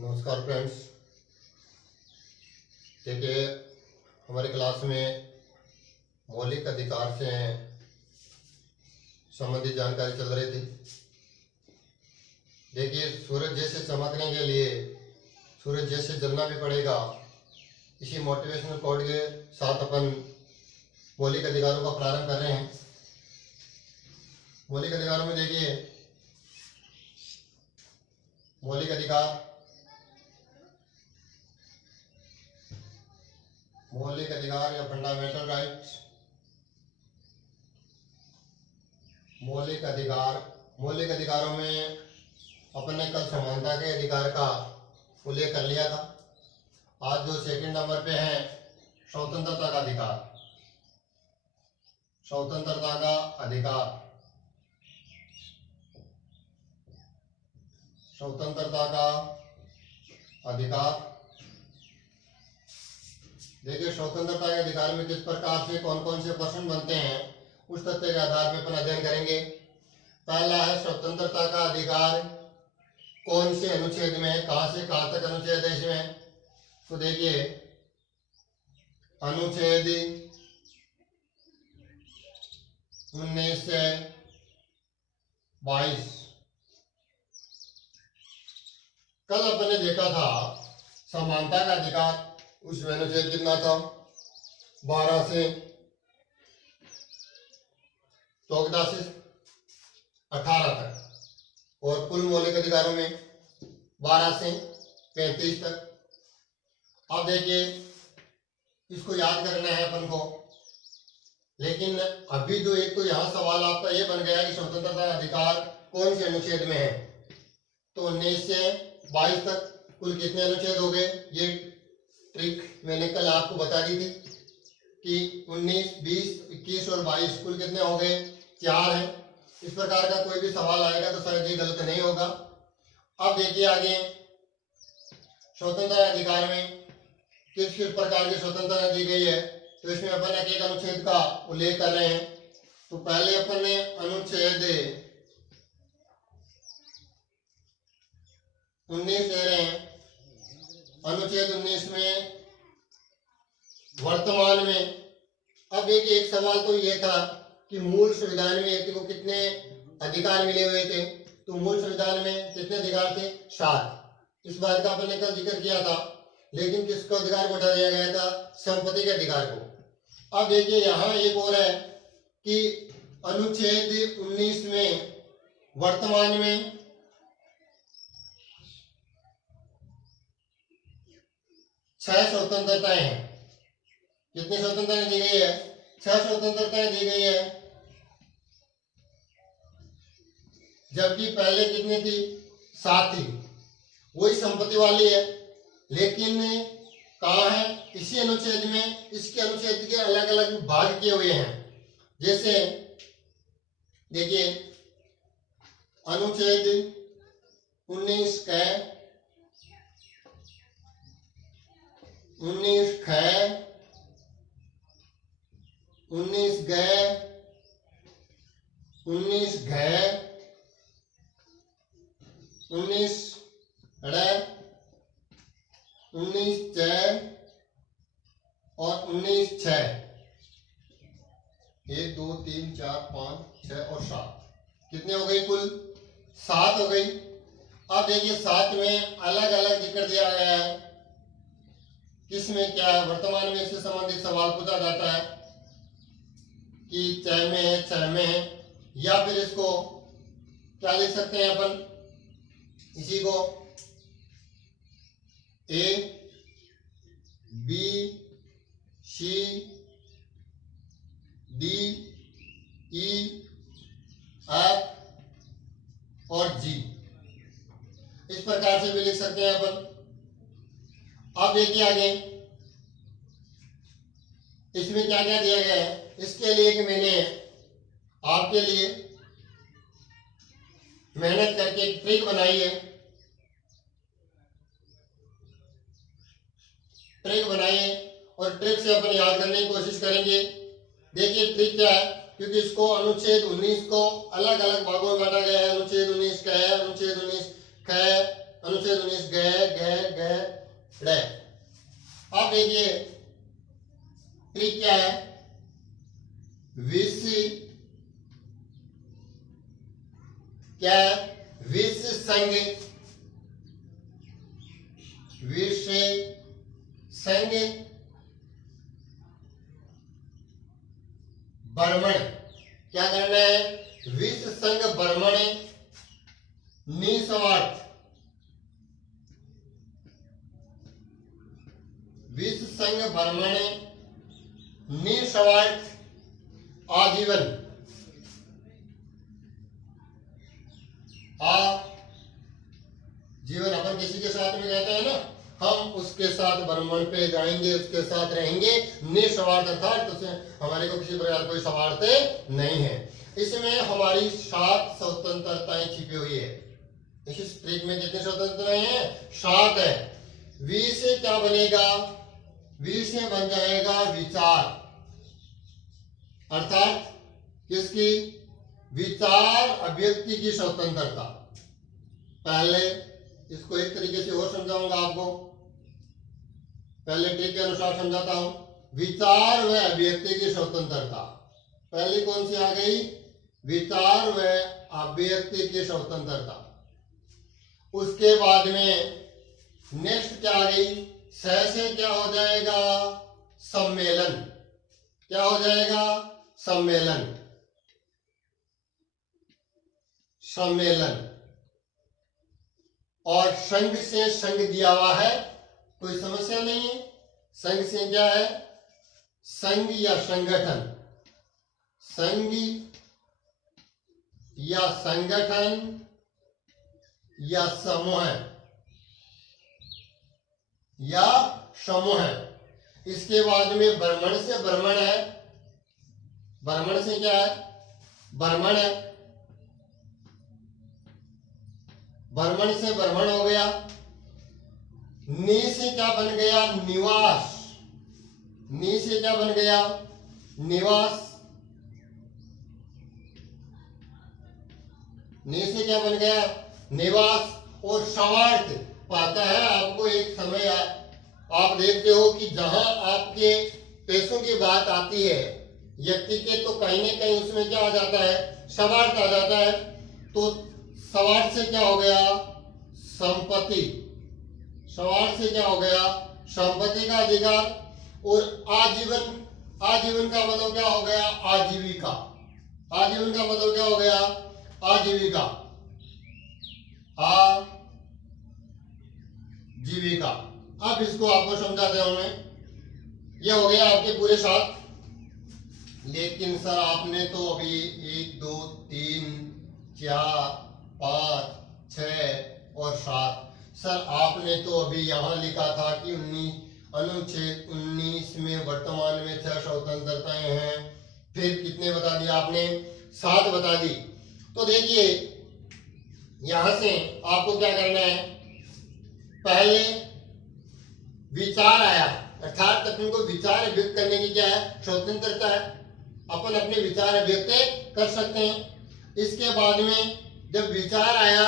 नमस्कार फ्रेंड्स। देखिए, हमारी क्लास में मौलिक अधिकार से संबंधित जानकारी चल रही थी। देखिए, सूरज जैसे चमकने के लिए सूरज जैसे जलना भी पड़ेगा। इसी मोटिवेशनल कोड के साथ अपन मौलिक अधिकारों का प्रारंभ कर रहे हैं। मौलिक अधिकारों में देखिए, मौलिक अधिकार या फंडामेंटल राइट्स। मौलिक अधिकारों में अपन ने कल समानता के अधिकार का उल्लेख कर लिया था। आज जो सेकंड नंबर पे है स्वतंत्रता का अधिकार। स्वतंत्रता का अधिकार देखिए, स्वतंत्रता के अधिकार में किस प्रकार से कौन कौन से प्रश्न बनते हैं उस तथ्य के आधार पर अपन अध्ययन करेंगे। पहला है स्वतंत्रता का अधिकार कौन से अनुच्छेद में, कहां से कहां तक अनुच्छेद है इसमें। तो देखिए, अनुच्छेद 19 से 22। कल अपन ने देखा था समानता का अधिकार, उसमें अनुच्छेद कितना था 12 से 14 से 18 तक, और कुल मौलिक अधिकारों में 12 से 35 तक। अब देखिए, इसको याद करना है अपन को, लेकिन अभी जो एक तो यहाँ सवाल आपका ये बन गया कि स्वतंत्रता का अधिकार कौन से अनुच्छेद में है। तो 19 से 22 तक कुल कितने अनुच्छेद हो गए। ये ट्रिक मैंने कल आपको बता दी थी कि 19, 20, 21 और 22 कुल कितने हो गए, 4 है। इस प्रकार का कोई भी सवाल आएगा तो शायद ये गलत नहीं होगा। अब देखिए आगे, स्वतंत्रता अधिकार में किस किस प्रकार की स्वतंत्रता दी गई है। तो इसमें अपन एक अनुच्छेद का उल्लेख कर रहे हैं। तो पहले अपन ने अनुच्छेद 19 ले रहे हैं। अनुच्छेद 19 में वर्तमान में, अब देखिए एक सवाल तो ये था कि मूल संविधान में व्यक्ति को कितने अधिकार मिले हुए थे। तो मूल संविधान में कितने अधिकार थे, 7। इस बात का अपन ने कल जिक्र किया था। लेकिन किसको अधिकार को हटा दिया गया था, संपत्ति के अधिकार को। अब देखिए यहाँ एक और है कि अनुच्छेद 19 में वर्तमान में 6 स्वतंत्रताएं हैं। कितनी स्वतंत्रताएं दी गई है, 6 स्वतंत्रताएं दी गई है। जबकि पहले कितनी थी, 7 थी। वही संपत्ति वाली है, लेकिन कहाँ है, इसी अनुच्छेद में इसके अनुच्छेद के अलग अलग भाग किए हुए हैं। जैसे देखिए, अनुच्छेद 19 क 19 ख 19 ग 19 घ 19 ड़ 19 च और 19 छ। 1 2 3 4 5 6 और 7 कितने हो गई, कुल 7 हो गई। अब देखिए 7 में अलग अलग जिक्र दिया गया है, किसमें क्या है। वर्तमान में इससे संबंधित सवाल पूछा जाता है कि 6 में है, 6 में है, या फिर इसको क्या लिख सकते हैं अपन, इसी को A, B, C, D, E, F और G, इस प्रकार से भी लिख सकते हैं अपन। अब देखिए आगे इसमें क्या क्या दिया गया है। इसके लिए कि मैंने आपके लिए मेहनत करके एक ट्रिक बनाई है। और ट्रिक से अपन याद करने की कोशिश करेंगे। देखिए ट्रिक क्या है, क्योंकि इसको अनुच्छेद 19 को अलग अलग भागों में बांटा गया है। अनुच्छेद 19 क, अनुच्छेद 19 ख, अनुच्छेद 19 ग अब देखिए ट्रिक क्या है, विषय क्या है, विषय संग, विषय संग भ्रमण, क्या करना है, विषय संग भ्रमण निस्वार्थ, विषय संग भ्रमण निस्वार्थ आजीवन, जीवन अपन किसी के साथ में कहते हैं ना, हम उसके साथ भ्रमण पे जाएंगे, उसके साथ रहेंगे, निस्वार्थ अर्थात उसे हमारे को किसी प्रकार कोई स्वार्थ नहीं है। इसमें हमारी 7 स्वतंत्रताएं छिपी हुई है। इस ट्रिक में कितनी स्वतंत्रताएं हैं, 7 है। वी से क्या बनेगा, वी से बन जाएगा विचार, अर्थात किसकी, विचार अभिव्यक्ति की स्वतंत्रता। पहले इसको एक तरीके से और समझाऊंगा आपको, पहले ट्रिक के अनुसार समझाता हूं। विचार व अभिव्यक्ति की स्वतंत्रता, पहली कौन सी आ गई, विचार व अभिव्यक्ति की स्वतंत्रता। उसके बाद में नेक्स्ट क्या आ गई, स से क्या हो जाएगा, सम्मेलन, क्या हो जाएगा, सम्मेलन, सम्मेलन। और संघ से संघ दिया हुआ है, कोई समस्या नहीं है। संघ से क्या है, संघ या संगठन, संघ या संगठन या समूह, या समूह। इसके बाद में भ्रमण से भ्रमण है, भ्रमण से क्या है, भ्रमण है, भ्रमण से भ्रमण हो गया। नी से क्या बन गया, निवास, नी से क्या बन गया, निवास, नी से क्या बन गया, निवास। और स्वार्थ पाता है आपको, एक समय आप देखते हो कि जहां आपके पैसों की बात आती है व्यक्ति के, तो कहीं ना कहीं उसमें क्या आ जाता है, स्वार्थ आ जाता है। तो स्वार्थ से क्या हो गया, संपत्ति, स्वार्थ से क्या हो गया, संपत्ति का अधिकार। और आजीवन, आजीवन का मतलब क्या हो गया, आजीविका, आजीवन का मतलब क्या हो गया, आजीविका, आजीविका। अब इसको आपको समझाते हूं मैं, ये हो गया आपके पूरे 7। लेकिन सर आपने तो अभी 1 2 3 4 5 6 और 7, सर आपने तो अभी यहां लिखा था कि 19 अनुच्छेद 19 में वर्तमान में 6 स्वतंत्रताएं हैं, फिर कितने बता दिया आपने, 7 बता दी। तो देखिए यहां से आपको क्या करना है, पहले विचार आया, अर्थात अपन को विचार व्यक्त करने की क्या है, स्वतंत्रता है, अपन अपने विचार व्यक्त कर सकते हैं। इसके बाद में जब विचार आया,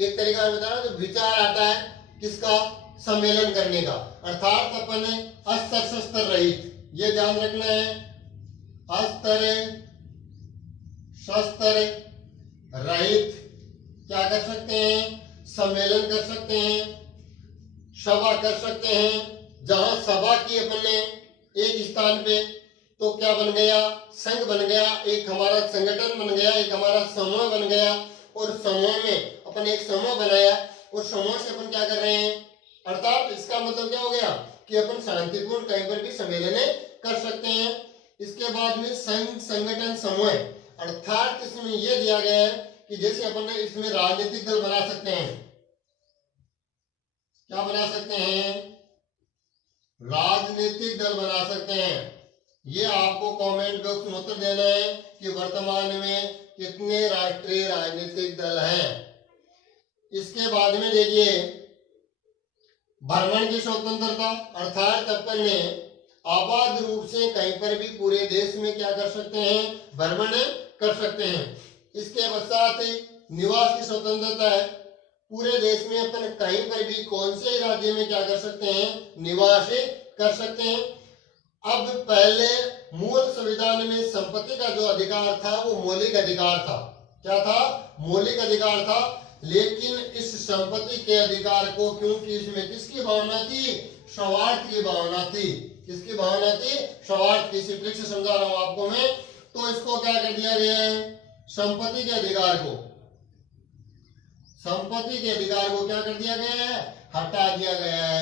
एक तरीका बता रहा, तो विचार आता है किसका, सम्मेलन करने का, अर्थात अपन अस्त्र शस्त्र रहित, ये ध्यान रखना है, अस्त्र शस्त्र रहित क्या कर सकते हैं, सम्मेलन कर सकते हैं, सभा कर सकते हैं। जहां सभा की अपन ने एक स्थान पे, तो क्या बन गया, संघ बन गया, एक हमारा संगठन बन गया, एक हमारा समूह बन गया। और समूह में अपन एक समूह बनाया, और समूह से अपन क्या कर रहे हैं, अर्थात इसका मतलब क्या हो गया कि अपन शांतिपूर्ण कहीं पर भी सम्मेलन कर सकते हैं। इसके बाद में संघ, संगठन, समूह, अर्थात इसमें यह दिया गया है कि जैसे अपन ने इसमें राजनीतिक दल बना सकते हैं, क्या बना सकते हैं, राजनीतिक दल बना सकते हैं। ये आपको कमेंट बॉक्स में उत्तर देना है कि वर्तमान में कितने राष्ट्रीय राजनीतिक दल हैं। इसके बाद में देखिए भ्रमण की स्वतंत्रता, अर्थात अपन ने आबाद रूप से कहीं पर भी पूरे देश में क्या कर सकते हैं, भ्रमण कर सकते हैं। इसके पश्चात निवास की स्वतंत्रता है, पूरे देश में अपन कहीं पर भी कौन से राज्य में क्या कर सकते हैं, निवास कर सकते हैं। अब पहले मूल संविधान में संपत्ति का जो अधिकार था वो मौलिक अधिकार था। क्या था? मौलिक अधिकार था। लेकिन इस संपत्ति के अधिकार को, क्योंकि इसमें किसकी भावना थी? स्वार्थ की भावना थी। किसकी भावना थी? स्वार्थ की। इसी ट्रिक से समझा रहा हूं आपको मैं। तो इसको क्या कर दिया गया है? संपत्ति के अधिकार को, संपत्ति के अधिकार को क्या कर दिया गया है? हटा दिया गया है।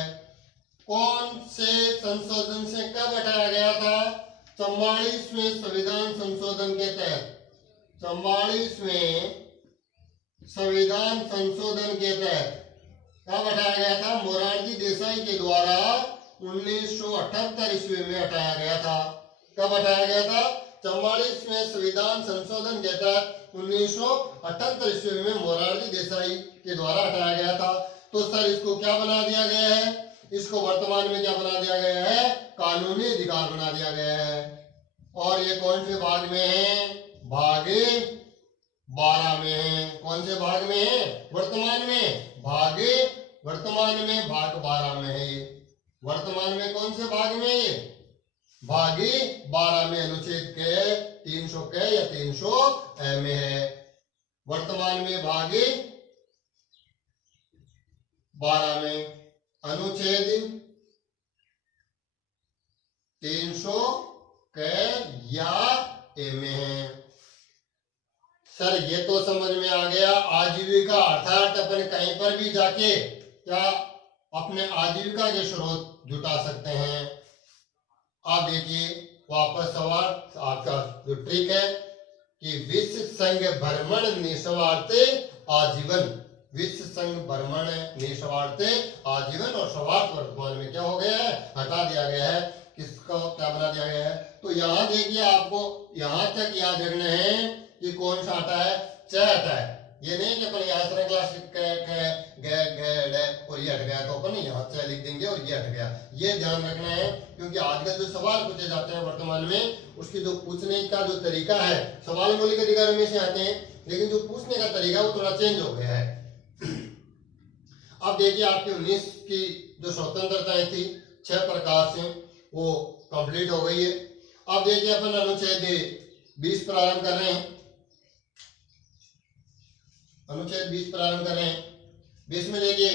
कौन से संशोधन से कब हटाया गया था? 44वें संविधान संशोधन के तहत। 44वें संविधान संशोधन के तहत कब हटाया गया था? मोरारजी देसाई के द्वारा 1978 ईस्वी में हटाया गया था। कब हटाया गया था? 44वें संविधान संशोधन के तहत 1978 ईस्वी में मोरारजी देसाई के द्वारा हटाया गया था। तो सर इसको क्या बना दिया गया है? इसको वर्तमान में क्या बना दिया गया है? कानूनी अधिकार बना दिया गया है। और ये कौन से भाग में है? भाग 12 में है। कौन से भाग में है? वर्तमान में भाग, वर्तमान में भाग 12 में है। वर्तमान में कौन से भाग में है? भाग 12 में, अनुच्छेद के 300 के या 300 में है। वर्तमान में भाग 12 में अनुच्छेद 300 के या ए में है। सर ये तो समझ में आ गया। आजीविका अर्थात अपन कहीं पर भी जाके क्या अपने आजीविका के स्रोत जुटा सकते हैं। आप देखिए वापस सवाल आपका जो ट्रिक है कि विश्व संघ भ्रमण निस्वार्थ आजीवन। विश्व संघ भ्रमण निस्वार्थ आजीवन और स्वार्थ वर्तमान में क्या हो गया है? हटा दिया गया है। किसको क्या बना दिया गया है? तो यहाँ देखिए आपको यहाँ तक याद रखना है कि कौन सा हटा है? च हटा है। ये नहीं कि अपन यहाँ श्रृंखला और ये हट गया तो अपन यहाँ च लिख देंगे और ये हट गया। ये ध्यान रखना है क्योंकि आजकल जो सवाल पूछे जाते हैं वर्तमान में, उसकी जो पूछने का जो तरीका है, सवाल मौलिक अधिकारों में से आते हैं लेकिन जो पूछने का तरीका वो थोड़ा चेंज हो गया है। अब देखिए आपकी 19 की जो स्वतंत्रताएं थी 6 प्रकार से वो कंप्लीट हो गई है। अब देखिए अपन अनुच्छेद 20 प्रारंभ कर रहे हैं। अनुच्छेद 20 प्रारंभ कर रहे हैं। 20 में देखिए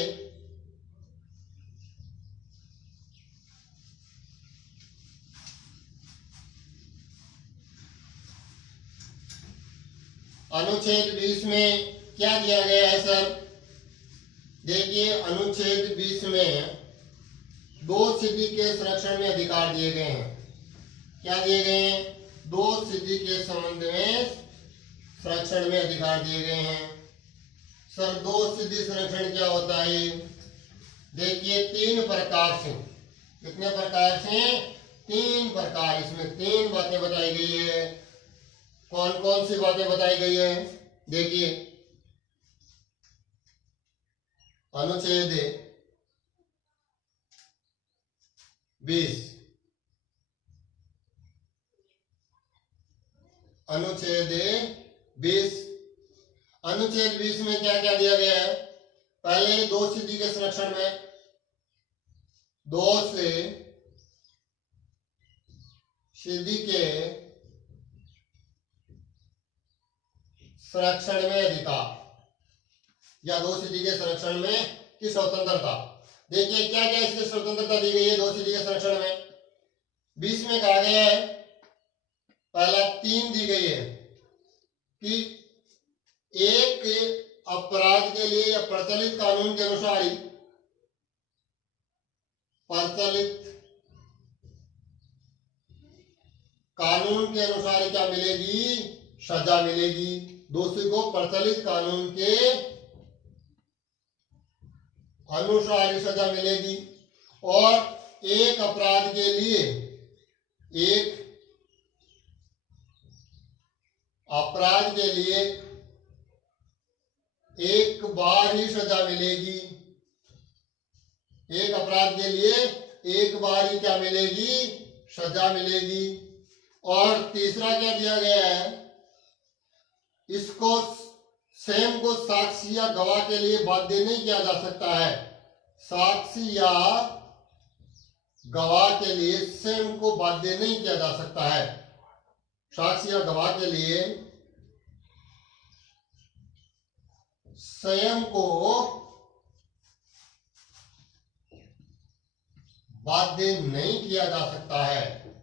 अनुच्छेद 20 में क्या दिया गया है सर? देखिए अनुच्छेद 20 में 2 स्थिति के संरक्षण में अधिकार दिए गए हैं। क्या दिए गए हैं? 2 स्थिति के संबंध में संरक्षण में अधिकार दिए गए हैं। सर 2 स्थिति संरक्षण क्या होता है? देखिए 3 प्रकार से। कितने प्रकार से? 3 प्रकार। इसमें 3 बातें बताई गई है। कौन कौन सी बातें बताई गई है? देखिए अनुच्छेद 20, अनुच्छेद 20, अनुच्छेद 20 में क्या क्या दिया गया है? पहले 2 स्थिति के संरक्षण में 2 से स्थिति के संरक्षण में अधिकार या 2 स्थिति के संरक्षण में की स्वतंत्रता। देखिए क्या क्या इसकी स्वतंत्रता दी गई है 2 स्थिति के संरक्षण में। 20 में कहा गया है, पहला 3 दी गई है कि एक अपराध के लिए या प्रचलित कानून के अनुसार ही, प्रचलित कानून के अनुसार क्या मिलेगी? सजा मिलेगी। दोषी को प्रचलित कानून के अनुसार ही सजा मिलेगी। और एक अपराध के लिए, एक अपराध के लिए एक बार ही सजा मिलेगी। एक अपराध के लिए एक बार ही क्या मिलेगी? सजा मिलेगी। और तीसरा क्या दिया गया है? इसको स्वयं को साक्षी या गवाह के लिए बाध्य नहीं किया जा सकता है। साक्षी या गवाह के लिए स्वयं को बाध्य नहीं किया जा सकता है। साक्षी या गवाह के लिए स्वयं को बाध्य नहीं किया जा सकता है।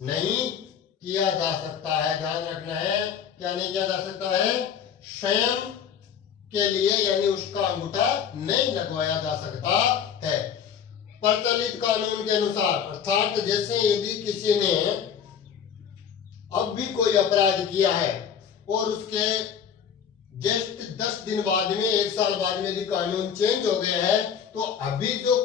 नहीं किया जा सकता है, ध्यान रखना है। क्या नहीं किया जा सकता है? स्वयं के लिए यानी उसका अंगूठा नहीं लगवाया जा सकता है। प्रचलित कानून के अनुसार, अर्थात जैसे यदि किसी ने अब भी कोई अपराध किया है और उसके जस्ट 10 दिन बाद में, 1 साल बाद में यदि कानून चेंज हो गया है, तो अभी जो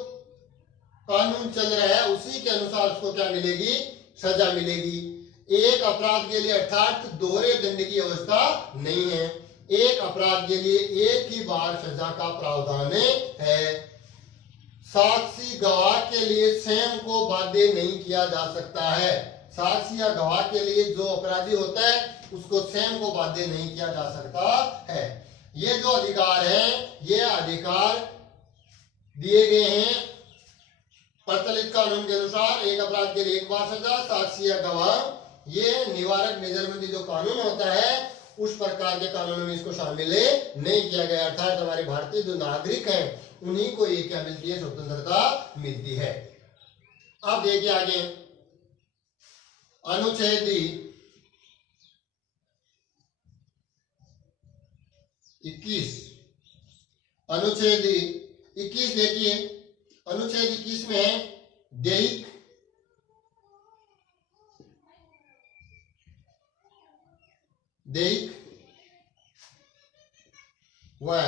कानून चल रहा है उसी के अनुसार उसको क्या मिलेगी? सजा मिलेगी। एक अपराध के लिए अर्थात दोहरे दंड की व्यवस्था नहीं है। एक अपराध के लिए एक ही बार सजा का प्रावधान है। साक्षी गवाह के लिए स्वयं को बाध्य नहीं किया जा सकता है। साक्षी या गवाह के लिए जो अपराधी होता है उसको स्वयं को बाध्य नहीं किया जा सकता है। ये जो अधिकार है, ये अधिकार दिए गए हैं प्रचलित कानून के अनुसार। एक अपराध के लिए एक बार सजा, साक्षी या गवाह। ये निवारक मेजरमेंट जो कानून होता है उस प्रकार के कानूनों में इसको शामिल नहीं किया गया। अर्थात हमारे भारतीय जो नागरिक हैं उन्हीं को ये क्या मिलती है? स्वतंत्रता मिलती है। अब देखिए आगे, अनुच्छेद 21। अनुच्छेद 21 देखिए, अनुच्छेद 21 में है दैहिक व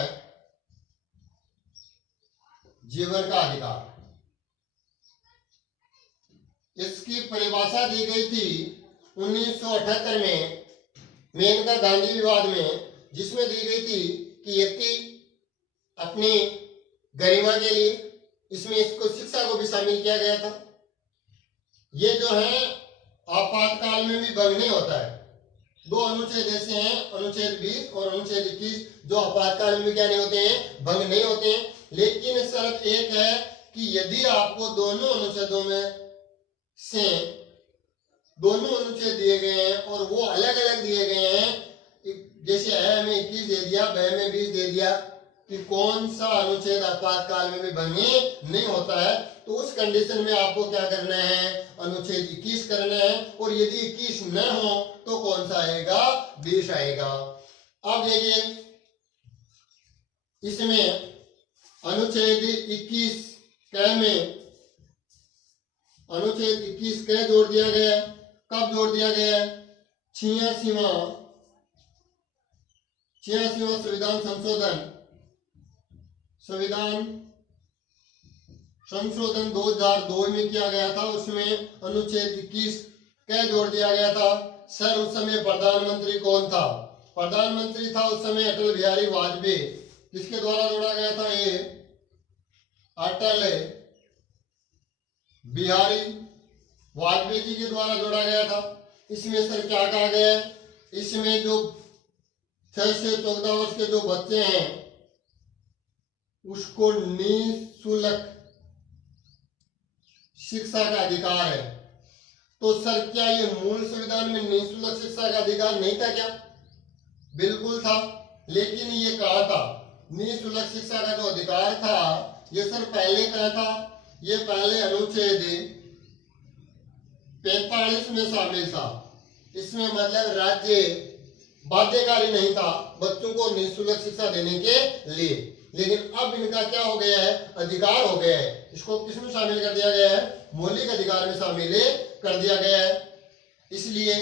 जीवन का अधिकार। इसकी परिभाषा दी गई थी 1978 में मेनका गांधी विवाद में, जिसमें दी गई थी कि व्यक्ति अपनी गरिमा के लिए, इसमें इसको शिक्षा को भी शामिल किया गया था। ये जो है आपातकाल में भी भंग नहीं होता है। 2 अनुच्छेद ऐसे हैं, अनुच्छेद 20 और अनुच्छेद 21, जो आपातकाल में भी क्या नहीं होते हैं? भंग नहीं होते हैं। लेकिन शर्त एक है कि यदि आपको दोनों अनुच्छेदों में से दोनों अनुच्छेद दिए गए हैं और वो अलग अलग दिए गए हैं, जैसे अ में 21 दे दिया, ब में 20 दे दिया, कि कौन सा अनुच्छेद आपातकाल में भी भंग नहीं होता है, तो उस कंडीशन में आपको क्या करना है? अनुच्छेद 21 करना है। और यदि 21 न हो तो कौन सा आएगा? 20 आएगा। अब देखिए, इसमें अनुच्छेद 21 क में अनुच्छेद 21 क जोड़ दिया गया है। कब जोड़ दिया गया है? 86वां संशोधन 2002 में किया गया था। उसमें अनुच्छेद 21 क जोड़ दिया गया था। सर, उस समय प्रधानमंत्री कौन था? प्रधानमंत्री था उस समय अटल बिहारी वाजपेयी। किसके द्वारा जोड़ा गया था? ये अटल बिहारी वाजपेयी जी के द्वारा जोड़ा गया था। इसमें सर क्या कहा गया है? इसमें जो 6 से 14 वर्ष के जो बच्चे हैं उसको निःशुल्क शिक्षा का अधिकार है। तो सर, क्या ये मूल संविधान में निःशुल्क शिक्षा का अधिकार नहीं था क्या? बिल्कुल था, लेकिन ये कहा था निःशुल्क शिक्षा का जो अधिकार था, ये सर पहले कहा था, ये पहले अनुच्छेद 45 में शामिल था। इसमें मतलब राज्य बाध्यकारी नहीं था बच्चों को निःशुल्क शिक्षा देने के लिए। लेकिन अब इनका क्या हो गया है? अधिकार हो गया है। इसको किसमें शामिल कर दिया गया है? मौलिक अधिकार में शामिल कर दिया गया है। इसलिए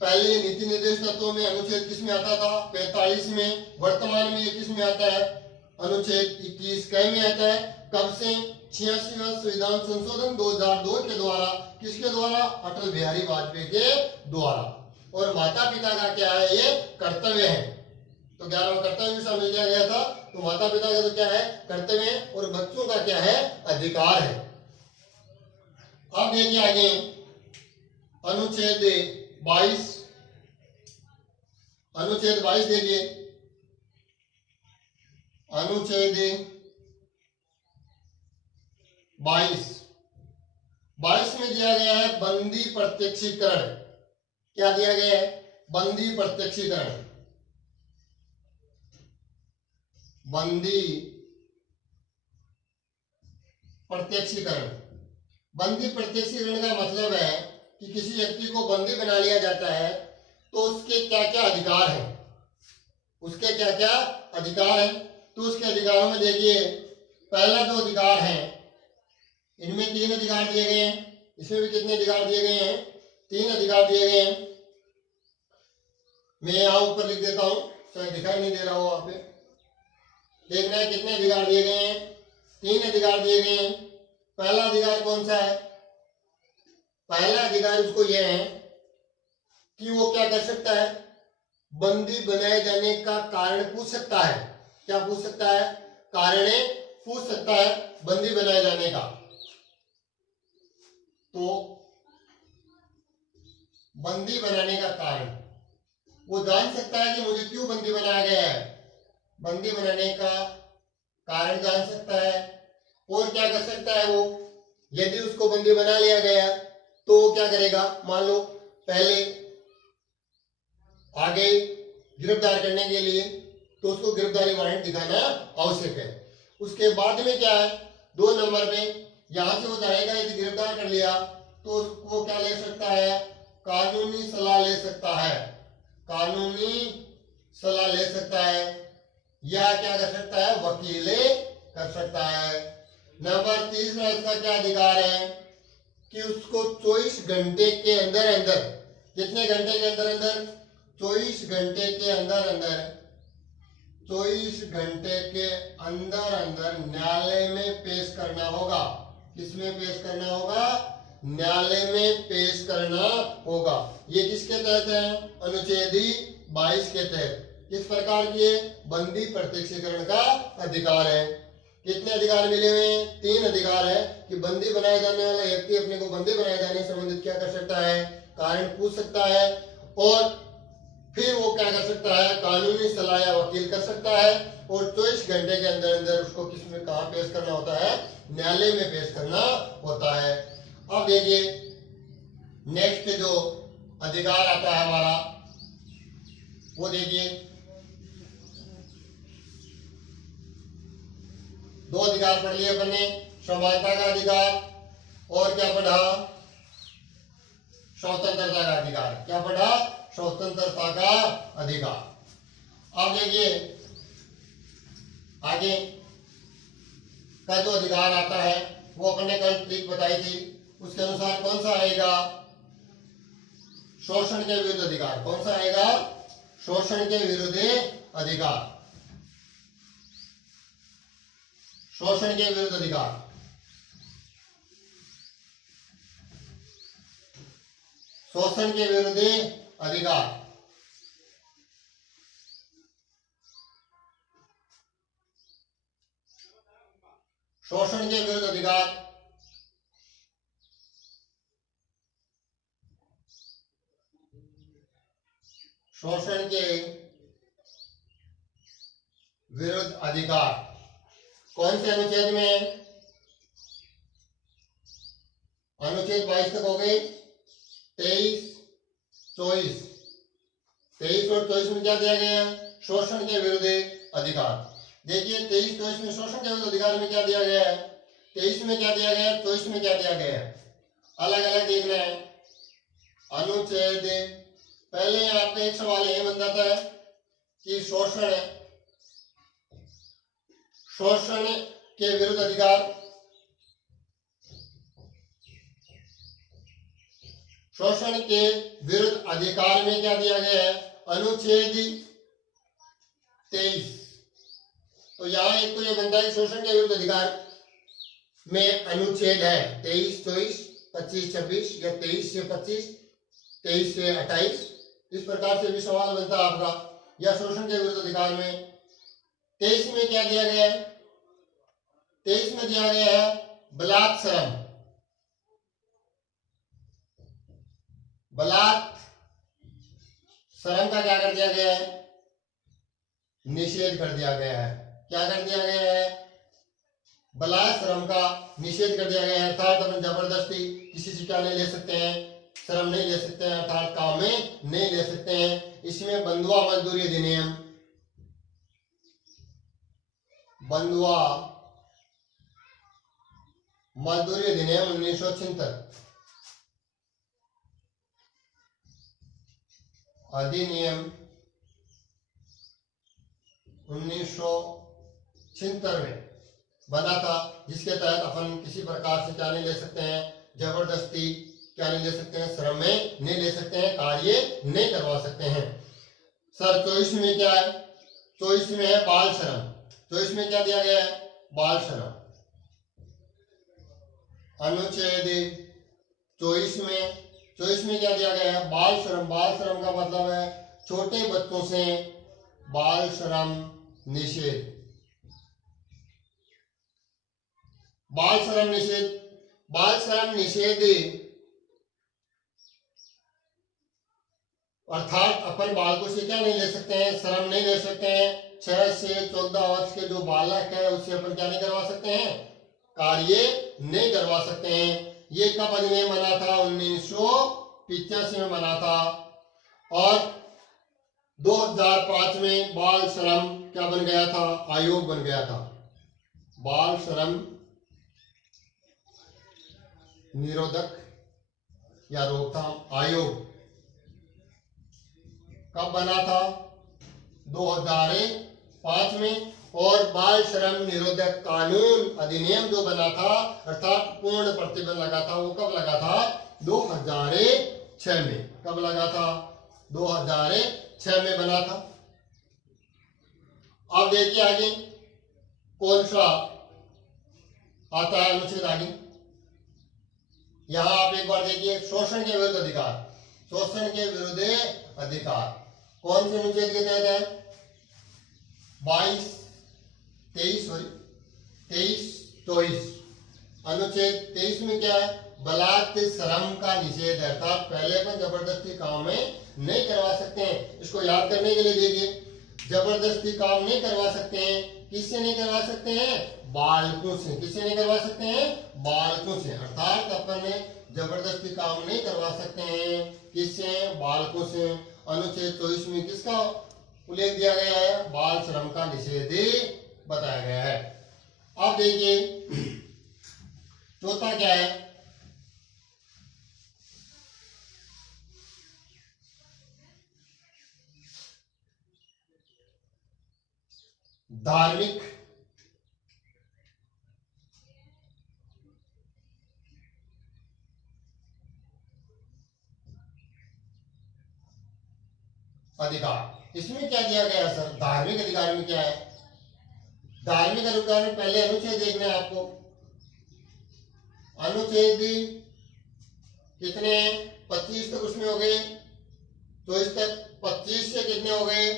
पहले नीति निर्देश तत्वों में अनुच्छेद किस में आता था? 45 में। वर्तमान में ये किस में आता है? अनुच्छेद 21 क में आता है। कब से? 86वां संविधान संशोधन 2002 के द्वारा। किसके द्वारा? अटल बिहारी वाजपेयी के द्वारा। और माता पिता का क्या है? ये कर्तव्य है। तो 11वां कर्तव्य में शामिल किया गया था। तो माता पिता का तो क्या है? कर्तव्य है। और बच्चों का क्या है? अधिकार है। अब देखिए आगे, अनुच्छेद 22 देखिए, अनुच्छेद 22 में दिया गया है बंदी प्रत्यक्षीकरण। क्या दिया गया है? बंदी प्रत्यक्षीकरण। बंदी प्रत्यक्षीकरण। बंदी प्रत्यक्षीकरण का मतलब है कि किसी व्यक्ति को बंदी बना लिया जाता है तो उसके क्या क्या अधिकार हैं, उसके क्या क्या अधिकार हैं। तो उसके अधिकारों में देखिए, पहला जो अधिकार है, इनमें 3 अधिकार दिए गए हैं। इसमें भी कितने अधिकार दिए गए हैं? 3 अधिकार दिए गए हैं। मैं यहाँ ऊपर लिख देता हूं, शायद दिखाई नहीं दे रहा हो वहां पे। देखना है कितने अधिकार दिए गए हैं? 3 अधिकार दिए गए हैं। पहला अधिकार कौन सा है? पहला अधिकार उसको यह है कि वो क्या कर सकता है? बंदी बनाए जाने का कारण पूछ सकता है। क्या पूछ सकता है? कारण पूछ सकता है बंदी बनाए जाने का। तो बंदी बनाने का कारण वो जान सकता है कि मुझे क्यों बंदी बनाया गया है। बंदी बनाने का कारण जान सकता है। और क्या कर सकता है वो? यदि उसको बंदी बना लिया गया तो वो क्या करेगा? मान लो पहले आगे गिरफ्तार करने के लिए तो उसको गिरफ्तारी वारंट दिखाना आवश्यक है। उसके बाद में क्या है? 2 नंबर पे यहां से वो चाहेगा यदि गिरफ्तार कर लिया तो वो क्या ले सकता है? कानूनी सलाह ले सकता है। कानूनी सलाह ले सकता है या क्या कर सकता है? वकीले कर सकता है। नंबर 3 इसका क्या अधिकार है कि उसको 24 घंटे के अंदर अंदर, कितने घंटे के अंदर अंदर? 24 घंटे के अंदर अंदर, 24 घंटे के अंदर अंदर न्यायालय में पेश करना होगा। किसमें पेश करना होगा? न्यायालय में पेश करना होगा। ये किसके तहत है? अनुच्छेद 22 के तहत। किस प्रकार की? बंदी प्रत्यक्षीकरण का अधिकार है। कितने अधिकार मिले हुए हैं? 3 अधिकार है कि बंदी बनाए जाने वाला व्यक्ति अपने को बंदी बनाए जाने से संबंधित क्या कर सकता है? कारण पूछ सकता है। और फिर वो क्या कर सकता है? कानूनी सलाह या वकील कर सकता है। और 24 घंटे के अंदर अंदर उसको किसमें, कहां पेश करना होता है? न्यायालय में पेश करना होता है। अब देखिए नेक्स्ट जो अधिकार आता है हमारा, वो देखिए 2 अधिकार पढ़ लिए अपन ने। समानता का अधिकार और क्या पढ़ा? स्वतंत्रता का अधिकार। क्या पढ़ा? स्वतंत्रता का अधिकार। अब देखिए आगे का जो अधिकार आता है वो अपन ने कल ट्रिक बताई थी। उसके अनुसार कौन सा आएगा? शोषण के विरुद्ध अधिकार। कौन सा आएगा? शोषण के विरुद्ध अधिकार। शोषण के विरुद्ध अधिकार। शोषण के विरुद्ध अधिकार। शोषण के विरुद्ध अधिकार। शोषण के विरुद्ध अधिकार कौन से अनुच्छेद में है? अनुच्छेद 22 तक हो गए। 23, 24, 23 और 24 में क्या दिया गया है? शोषण के विरुद्ध अधिकार। देखिए 23, 24 में शोषण के विरुद्ध अधिकार में क्या दिया गया है? 23 में क्या दिया गया है? 24 में क्या दिया गया है? अलग अलग देखना है। अनुच्छेद, पहले यहाँ पे एक सवाल यह बन जाता है कि शोषण के विरुद्ध अधिकार। शोषण के विरुद्ध अधिकार में क्या दिया गया है? अनुच्छेद 23। तो यहां एक तो ये बनता है शोषण के विरुद्ध अधिकार में अनुच्छेद है 23, 24, 25, 26 या 23 से 25, 23 से 28। इस प्रकार से भी सवाल बनता है आपका। या शोषण के विरुद्ध अधिकार में 23 में क्या दिया गया है? 23 में दिया गया है बलात् श्रम। बलात् श्रम का क्या कर दिया गया है? निषेध कर दिया गया है। क्या कर दिया गया है, बलाय श्रम का निषेध कर दिया गया है। अर्थात अपन जबरदस्ती किसी से क्या नहीं ले सकते हैं, श्रम नहीं ले सकते हैं, अर्थात काम में नहीं ले सकते हैं। इसमें बंधुआ मजदूरी अधिनियम, बंधुआ मजदूरी अधिनियम 1976, अधिनियम 1976 में बना था, जिसके तहत अपन किसी प्रकार से क्या नहीं ले सकते हैं, जबरदस्ती क्या नहीं ले सकते हैं, श्रम में नहीं ले सकते हैं, कार्य नहीं करवा सकते हैं। सर 24 में क्या है, 24 में है बाल श्रम। 24 में क्या दिया गया है, बाल श्रम। अनुच्छेद 24 में क्या दिया गया है, बाल श्रम। बाल श्रम का मतलब है छोटे बच्चों से बाल श्रम निषेध। बाल श्रम निषेध, बाल श्रम निषेध अर्थात अपन बालकों से क्या नहीं ले सकते हैं, श्रम नहीं ले सकते हैं। 6 से 14 वर्ष के जो बालक है उससे अपन क्या नहीं करवा सकते हैं, कार्य नहीं करवा सकते हैं। ये कब अधिनियम बना था, 1985 में बना था। और 2005 में बाल श्रम क्या बन गया था, आयोग बन गया था। बाल श्रम निरोधक या रोकथाम आयोग कब बना था, 2005 में। और बाल श्रम निरोधक कानून अधिनियम जो बना था, अर्थात पूर्ण प्रतिबंध लगा था, वो कब लगा था, 2006 में। कब लगा था, 2006 में बना था। अब देखिए आगे कौन सा आता है अनुच्छेद आगे। यहां आप एक बार देखिए, शोषण के विरुद्ध अधिकार। शोषण के विरुद्ध अधिकार कौन से अनुच्छेद के तहत है, 23-24 अनुच्छेद 23 में क्या है, बलात् श्रम का निषेध है। अर्थात पहले अपन जबरदस्ती काम में नहीं करवा सकते हैं। इसको याद करने के लिए देखिए, जबरदस्ती काम नहीं करवा सकते हैं, किससे नहीं करवा सकते हैं, बालकों से। किससे नहीं करवा सकते हैं, बालकों से। अर्थात अपन जबरदस्ती काम नहीं करवा सकते हैं, किससे, बालकों से। अनुच्छेद 24 में किसका उल्लेख दिया गया है, बाल श्रम का निषेध बताया गया है। अब देखिए चौथा क्या है, धार्मिक अधिकार। इसमें क्या दिया गया है सर, धार्मिक अधिकार में क्या है, धार्मिक अधिकार में पहले अनुच्छेद देखना है आपको। अनुच्छेद कितने, 25 तक उसमें हो गए, तो इस तक 25 से कितने हो गए,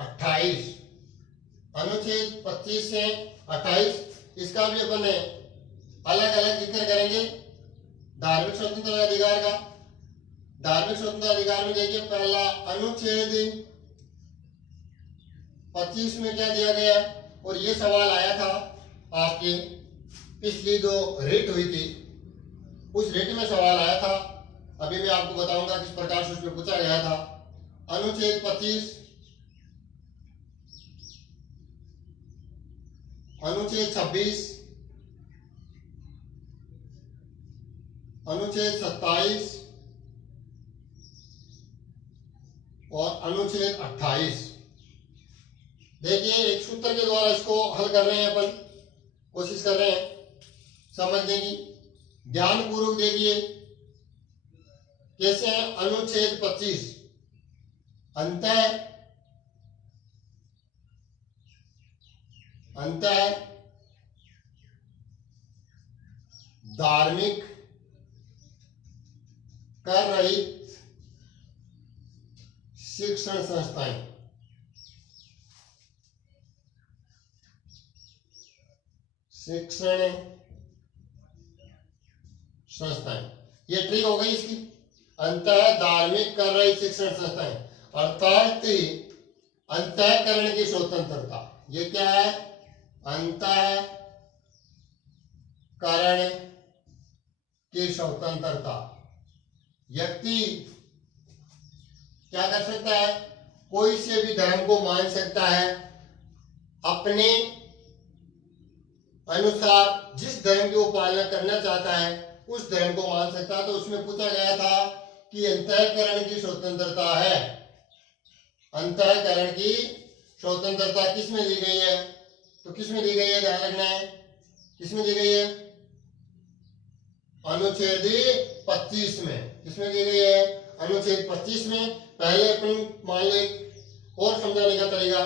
28। अनुच्छेद 25 से 28, इसका भी अपन अलग अलग जिक्र करेंगे। धार्मिक स्वतंत्रता अधिकार का, धार्मिक स्वतंत्रता अधिकार में देखिए पहला अनुच्छेद 25 में क्या दिया गया, और ये सवाल आया था आपके पिछली जो रिट हुई थी, उस रिट में सवाल आया था। अभी मैं आपको बताऊंगा किस प्रकार से उसमें पूछा गया था। अनुच्छेद 25, अनुच्छेद 26, अनुच्छेद 27 और अनुच्छेद 28। देखिए एक सूत्र के द्वारा इसको हल कर रहे हैं अपन, कोशिश कर रहे हैं समझने की। ध्यान पूर्वक देखिए कैसे है। अनुच्छेद 25 अंतः धार्मिक कर रहित शिक्षण संस्थाएं, शिक्षण संस्थाएं, ये ट्रिक हो गई इसकी। अंतः धार्मिक कर रही शिक्षण संस्थाएं, अर्थात अंतःकरण की स्वतंत्रता। ये क्या है, अंतःकरण की स्वतंत्रता। व्यक्ति क्या कर सकता है, कोई से भी धर्म को मान सकता है, अपने अनुसार जिस धर्म की वो पालना करना चाहता है उस धर्म को मान सकता है। तो उसमें पूछा गया था कि अंतःकरण की स्वतंत्रता है, अंतःकरण की स्वतंत्रता किसमें दी गई है, तो किसमें दी गई है, ध्यान रखना है, किसमें दी गई है, अनुच्छेद 25 में। किसमें दी गई है, अनुच्छेद 25 में। पहले अपन मान ले और समझाने का तरीका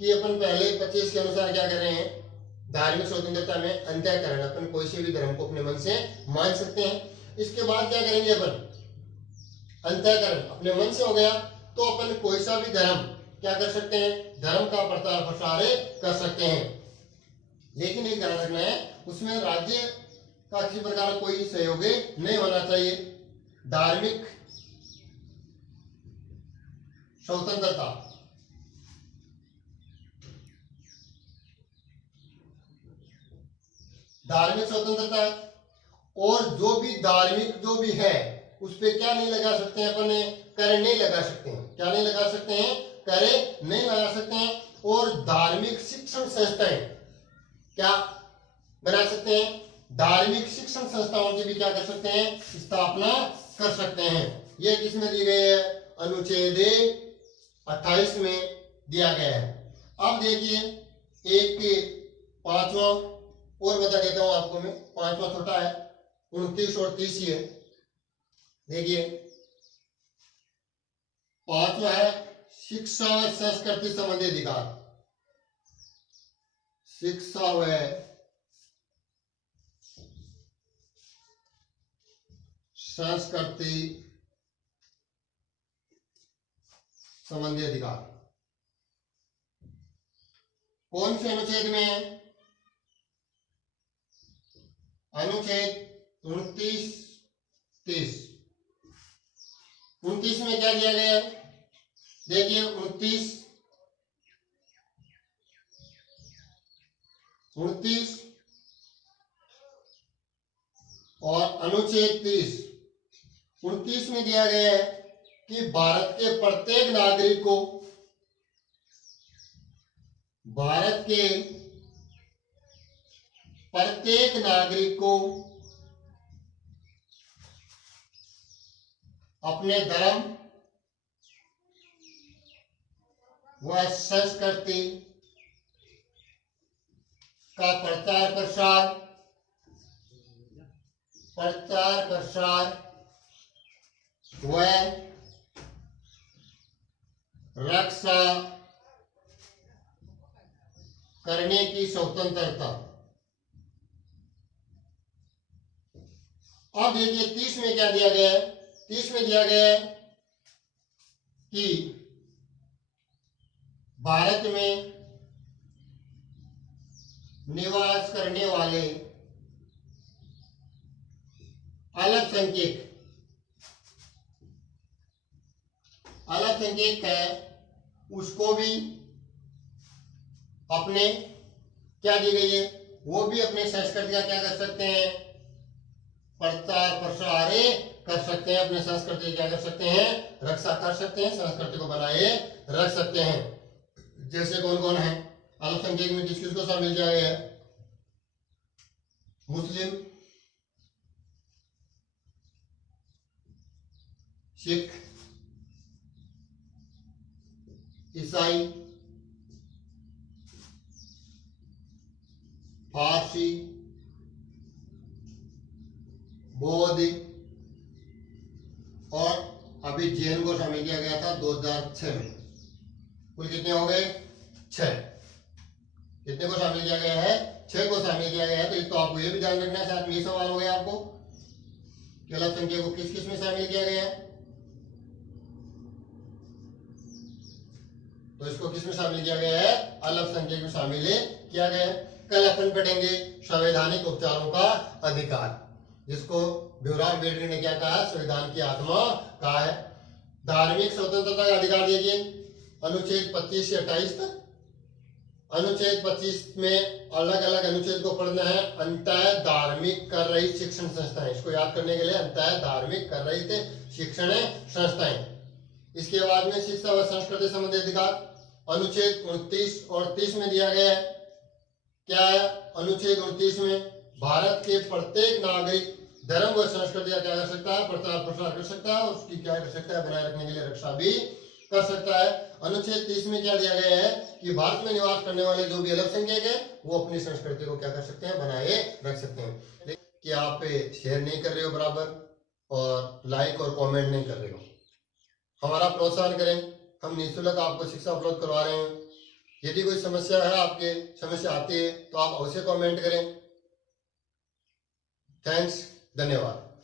कि अपन पहले 25 के अनुसार क्या कर रहे हैं, धार्मिक स्वतंत्रता में अंतःकरण, अपन कोई से भी धर्म को अपने मन से मान सकते हैं। इसके बाद क्या करेंगे अपन, अंतःकरण अपने मन से हो गया तो अपन कोई सा भी धर्म क्या कर सकते हैं, धर्म का प्रचार प्रसार कर सकते हैं। लेकिन एक ध्यान रखना है, उसमें राज्य का किसी प्रकार का कोई सहयोग नहीं होना चाहिए। धार्मिक स्वतंत्रता, धार्मिक स्वतंत्रता, और जो भी धार्मिक जो भी है उस पे क्या नहीं लगा सकते हैं, अपन कर नहीं लगा सकते हैं। क्या नहीं लगा सकते हैं, कर नहीं लगा सकते हैं। और धार्मिक शिक्षण संस्थाएं क्या बना सकते हैं, धार्मिक शिक्षण संस्थाओं की भी क्या कर सकते हैं, स्थापना कर सकते हैं। यह किसमें दी गई है, अनुच्छेद 28 में दिया गया है। अब देखिए एक के पांचवा और बता देता हूं आपको मैं, पांचवा छोटा है, 29 और 30 ही है। देखिए पांचवा है शिक्षा व संस्कृति संबंधी अधिकार। शिक्षा व संस्कृति संबंधी अधिकार कौन से अनुच्छेद में है, अनुच्छेद 29, 30। 29 में क्या दिया गया है, देखिए 29 और अनुच्छेद 30। 29 में दिया गया है कि भारत के प्रत्येक नागरिक को, भारत के प्रत्येक नागरिक को अपने धर्म व संस्कृति का प्रचार प्रसार व रक्षा करने की स्वतंत्रता। अब देखिए 30 में क्या दिया गया है, 30 में दिया गया है कि भारत में निवास करने वाले अल्पसंख्यक है, उसको भी अपने क्या दी गई है, वो भी अपने संस्कृति का क्या कर सकते हैं, प्रचार प्रसार कर सकते हैं, अपने संस्कृति क्या कर सकते हैं, रक्षा कर सकते हैं, संस्कृति को बनाए रख सकते हैं। जैसे कौन कौन है अल्पसंख्यक में, किस किस को शामिल किया गया है, मुस्लिम, सिख, ईसाई, फारसी, बौद्ध और अभी जैन को शामिल किया गया था 2006 में। कुल कितने हो गए, 6। कितने को शामिल किया गया है, 6 को शामिल किया गया है। तो ये तो आपको ये भी ध्यान रखना है, साथ में ये सवाल हो गया आपको कि अल्पसंख्यक को किस किस में शामिल किया गया है, तो इसको किस में शामिल किया गया है, अल्पसंख्यक में शामिल किया गया है। कल अपन पढ़ेंगे संवैधानिक उपचारों का अधिकार, जिसको भीमराव अम्बेडकर ने क्या कहा, संविधान की आत्मा कहा है। धार्मिक स्वतंत्रता का अधिकार देखिए अनुच्छेद 25 से 28 तक, अनुच्छेद 25 में अलग अलग अनुच्छेद को पढ़ना है। अंतः धार्मिक कर रही शिक्षण संस्थाएं, इसको याद करने के लिए अंतः धार्मिक कर रही थे शिक्षण संस्थाएं। इसके बाद में शिक्षा व संस्कृति संबंधी अधिकार अनुच्छेद 29 और 30 में दिया गया है। क्या है अनुच्छेद 29 में? भारत के प्रत्येक नागरिक धर्म व संस्कृति का क्या कर सकता है? प्रचार प्रसार कर सकता है और उसकी क्या कर सकता है? बनाए रखने के लिए रक्षा भी कर सकता है। अनुच्छेद 30 में क्या दिया गया है कि भारत में निवास करने वाले जो भी अल्पसंख्यक है वो अपनी संस्कृति को क्या कर सकते हैं? बनाए रख सकते हैं। कि आप शेयर नहीं कर रहे हो बराबर और लाइक और कमेंट नहीं कर रहे हो, हमारा प्रोत्साहन करें। हम निःशुल्क आपको शिक्षा उपलब्ध करवा रहे हैं। यदि कोई समस्या है, आपके समस्या आती है तो आप अवश्य कमेंट करें। थैंक्स, धन्यवाद।